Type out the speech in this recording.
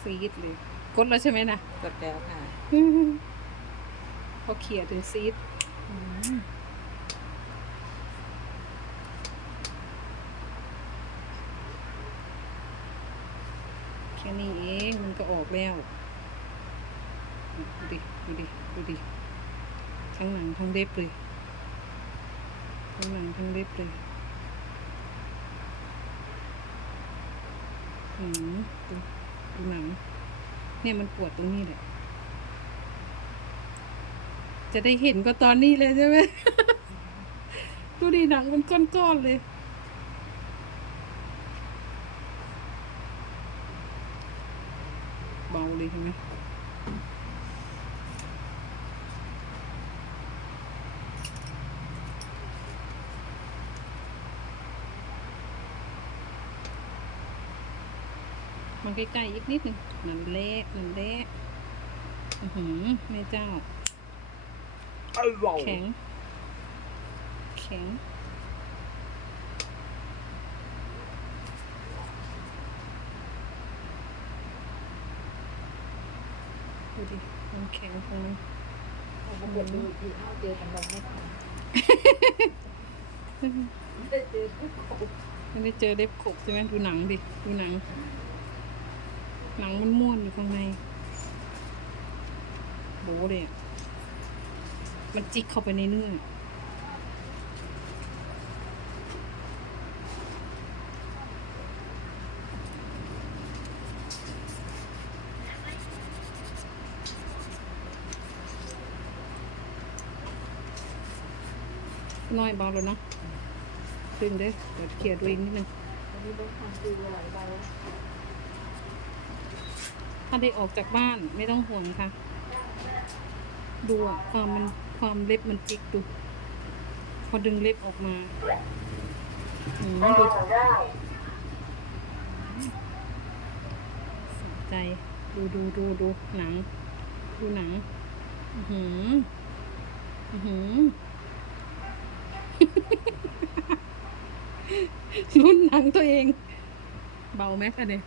ซีดเลย กดแล้วใช่ไหมนะกดแล้วค่ะพอเขี่ยถึงซีดแค่นี้เองมันก็ออกแล้ว ดูดิ ดูดิ ดูดิ ทั้งหนังทั้งเล็บเลย ทั้งหนังทั้งเล็บเลย อืมดูดูหนังเนี่ยมันปวดตรงนี้แหละ จะได้เห็นก็ตอนนี้เลยใช่ไหม ดูดีหนังมันก้อนๆเลย เบาเลยใช่ไหม มันใกล้ๆอีกนิดหนึงนั่นเละนั่นเละอือหือแม่เจ้าแข็ง แข็งดูดิมันแข็งตรงนั้นปรากฏดูอีกทีเอาเจอกันลงไม่ทันได้เจอทุกคนไม่ได้เจอเล็บขบใช่ไหมดูหนังดิ ดูหนัง หนังมันม้วนอยู่ข้างในโบเลยอะ มันจิกเข้าไปในเนื้อน้อยเบาแล้วเนาะดึงเด้อเดี๋ยวเขี่ยดูอีกนิดนึงวันนี้ต้องทำดูหลายใบา ถ้าได้ออกจากบ้านไม่ต้องห่วงค่ะ ดูอะความมันความเล็บมันจิกดูพอดึงเล็บออกมาอืมดูสนใจ ดูดูดูดูหนัง ดูหนัง อือหือ อือหือรุ่นหนังตัวเอง เบาไหมคะเนี่ย